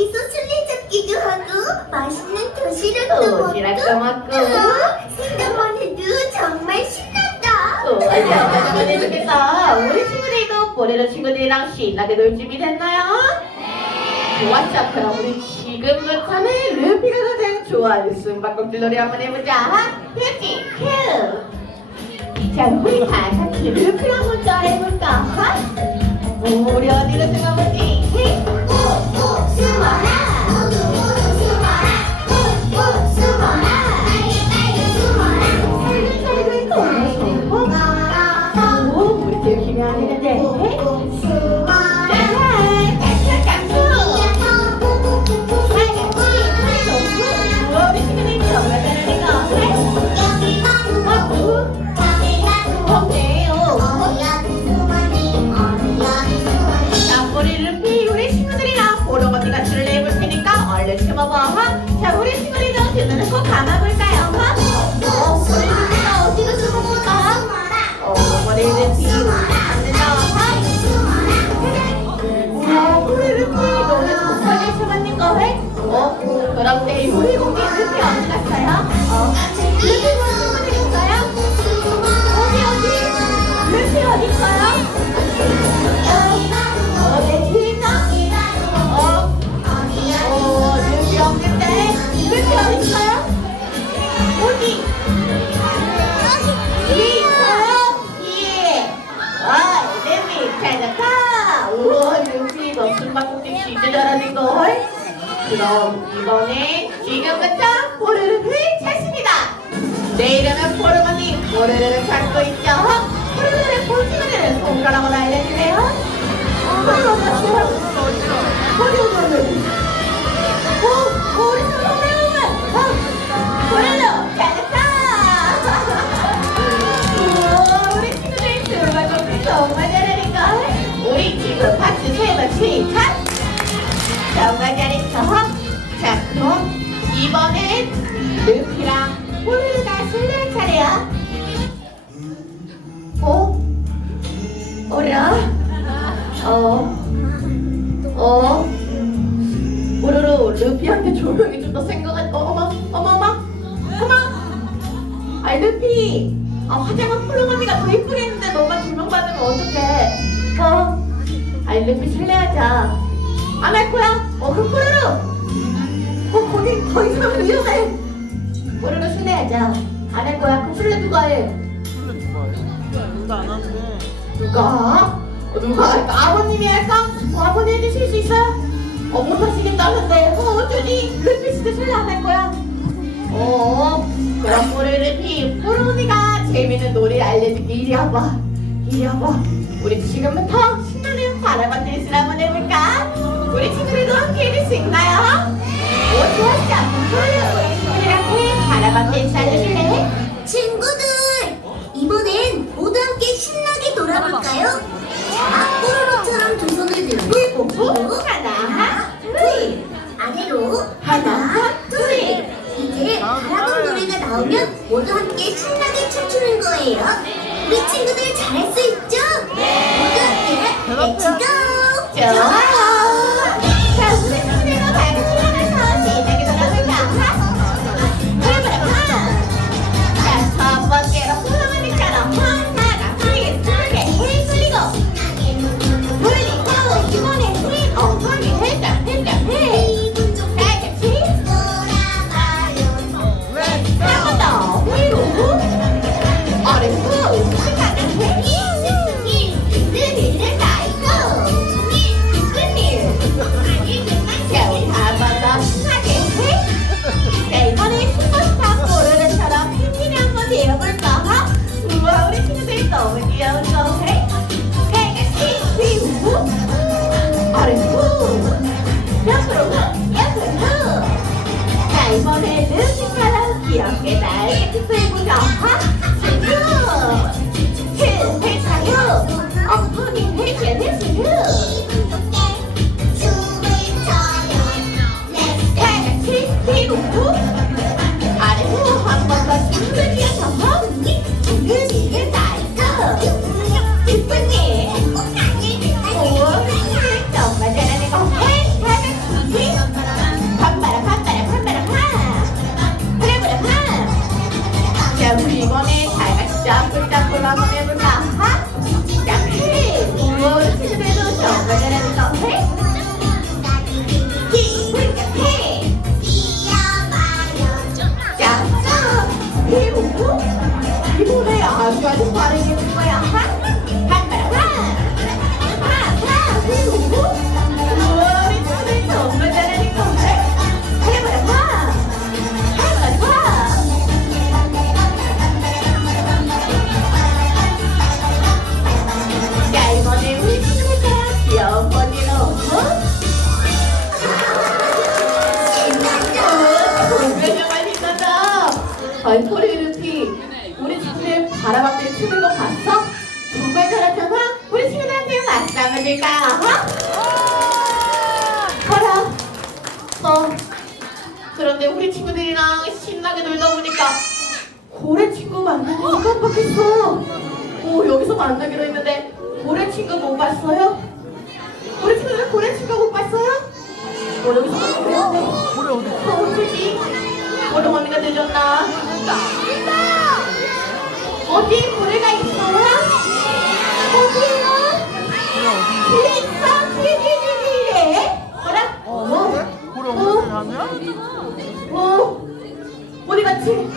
여기서 술래잡기도 하고 맛있는 도시락도 어, 도시락도 먹고. 어, 생각만 해도 정말 신난다. 또 완전 반응해 주겠다 우리 친구들도 보내는 친구들이랑 신나게 놀 준비 됐나요? 네. 좋았죠. 그럼 우리 지금부터는 루피가 가장 좋아하는 숨바꼭질 놀이 한번 해보자. 루피 큐자 우리 다 같이 루피랑 먼저 해볼까? 우리 어디로 들어가보지? 이번엔 루피랑 폴르가 술래할 차례야. 어? 어라? 어? 어? 오로로 루피한테 조명이 좀 더 생각한 어, 어머 어머 어머 어머 아 루피 아 화장은 폴로 언니가 더 이쁘게 했는데 너가 조명 받으면 어떡해 어? 아 루피 술래하자 안 할 거야? 어, 그럼 뽀로로! 어, 거기, 거기 가면 위험해! 뽀로로 술래하자. 안 할 거야? 그럼 술래 누가 해? 술래 누가 해? 누가 안 하는데 누가? 어, 누가? 아버님이 할까? 어, 아버님 해주실 수 있어요? 어, 못 하시겠다는데. 어, 어쩌지? 루피 진짜 술래 안 할 거야? 어, 그럼 뽀로 루피, 언니가 재밌는 노래 알려줄게. 이리 와봐. 이리 와봐. 우리 지금부터 신나는 바라만 댄스를 한번 해볼까? 우리 친구들도 함께 해줄 수 있나요? 친구들, 이번엔 모두 함께 신나게 놀아볼까요? 자, 뽀로로처럼 두 손을 들고 뽀뽀 하나, 둘. 아래로 하나, 둘. 이제 바라본 노래가 나오면 모두 함께 신나게 춤추는 거예요. 우리 친구 아이 포리루피 우리 친구들 바라박들 추는 거 봤어? 정말 잘하잖아 우리 친구들한테 한번 줄까? 가라 어 그런데 우리 친구들이랑 신나게 놀다 보니까 고래 친구 만나는 거 깜빡했어 오 여기서 만나기로 했는데 고래 친구 못 봤어요? 우리 친구들 고래 친구 못 봤어요? 어 여기서 만나기로 했는데 고래 어디? 어 어쩌지? 고래 언니가 늦었나? 어디 고래가 있어요? 어디요? 고래 뒤에 뒤에 뭐라? 어, 그래? 고래? 어, 어디 갔지?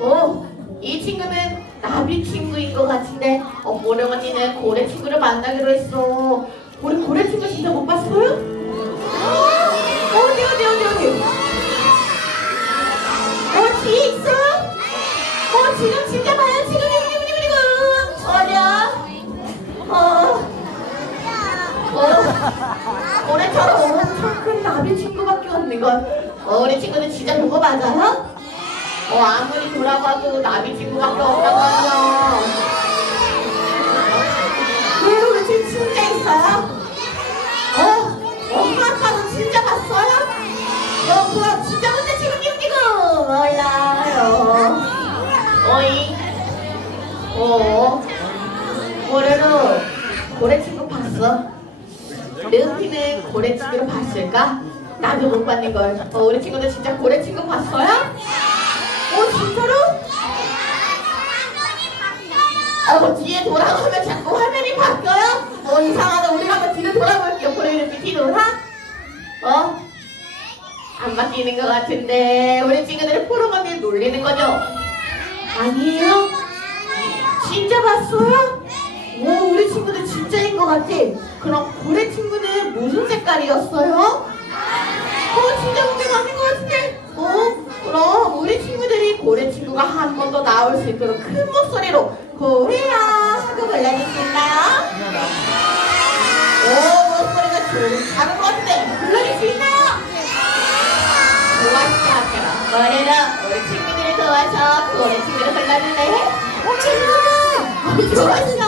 어, 이 친구는 나비 친구인 것 같은데, 어, 모령 언니는 고래 친구를 만나기로 했어. 우리 고래 친구 진짜 못 봤어요? 어디, 어디, 어디, 어디? 어, 지금 진짜 봐요. 지금, 지금, 지금, 지금. 어려? 어, 어. 올해처럼 엄청 큰 나비 친구밖에 없는 걸. 어, 우리 친구는 진짜 그거 맞아요? 어, 아무리 돌아봐도 나비 친구밖에 없다고 하죠. 고래 친구를 봤을까? 나도 못 봤는 걸. 어, 우리 친구들 진짜 고래 친구 봤어요? 어, 진짜로? 어, 뒤에 돌아가면 자꾸 화면이 바뀌어요? 어, 이상하다. 우리 한번 뒤로 돌아볼게요. 고래 뒤로 하? 어? 안 바뀌는 것 같은데 우리 친구들 포로감에 놀리는 거죠? 아니에요? 진짜 봤어요? 오, 우리 친구들 진짜인 것 같아. 그럼 고래 친구는 무슨 색깔이었어요? 어, 진짜 문제가 아닌 것 같은데. 어, 그럼 우리 친구들이 고래 친구가 한 번 더 나올 수 있도록 큰 목소리로 고래야 하고 불러줄 수 있나요? 오, 목소리가 좀 작은 것 같은데 불러줄 수 있나요? 좋았어. 그럼 고래로 우리 친구들을 도와서 고래 친구를 불러줄래? 친구들, 좋았어.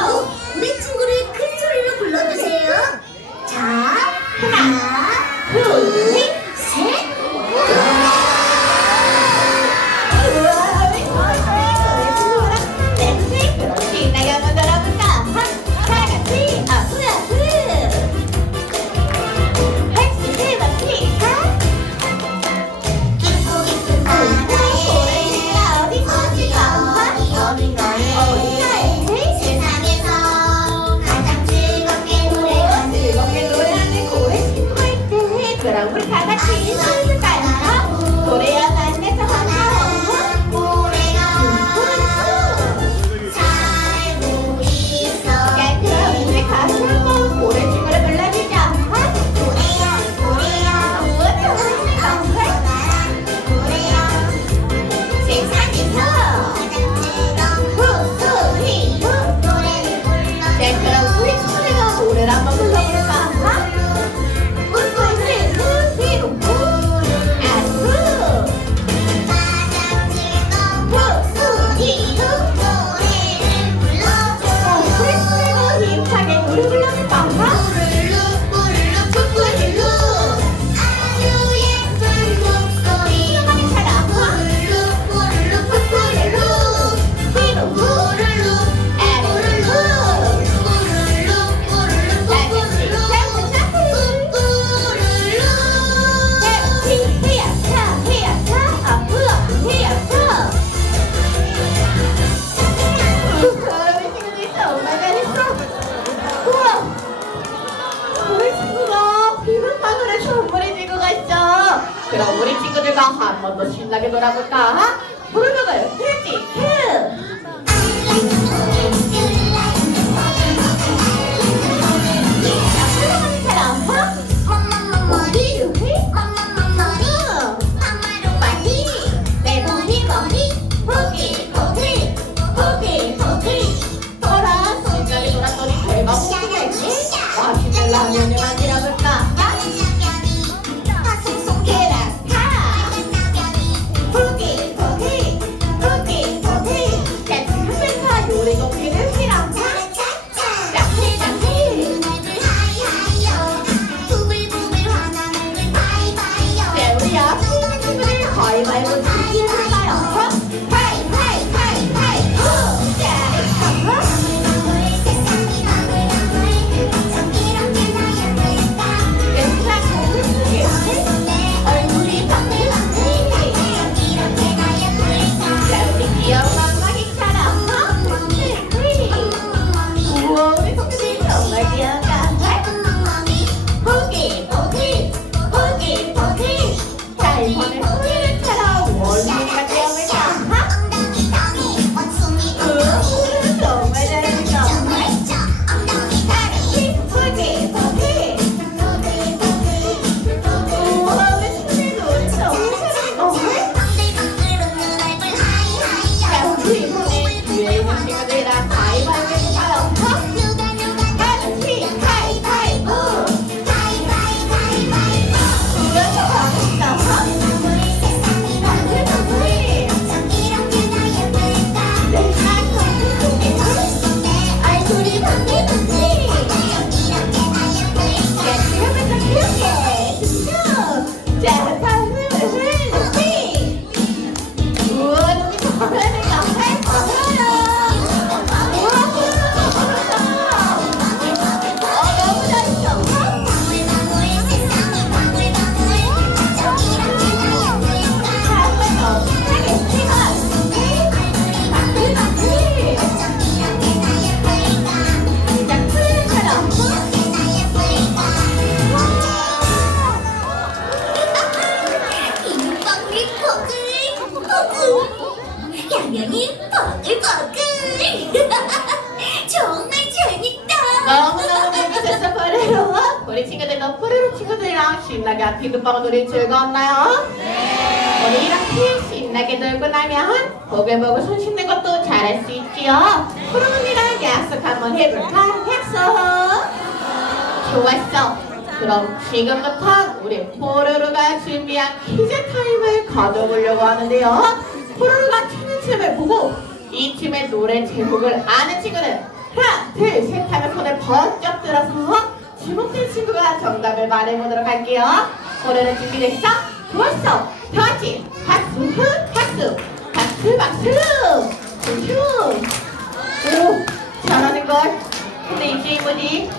Happy you. 신나게 비눗방울 놀이 즐거웠나요? 우리 이렇게 신나게 놀고 나면 보글보글 손 씻는 것도 잘할 수 있지요 포르 언니랑 약속 한번 해볼까? 약속 좋았어. 그럼 지금부터 우리 포르르가 준비한 퀴즈 타임을 가져보려고 하는데요. 포르르가 치는 춤을 보고 이 팀의 노래 제목을 아는 친구는 하나 둘 셋 하면 손을 번쩍 들어서 지목된 친구가 정답을 말해보도록 할게요. 포르르 준비됐어? 좋았어. 다 같이 박수 후 박수. 박수 박수. 춤 오, 잘하는 걸. 근데 이 게임은 이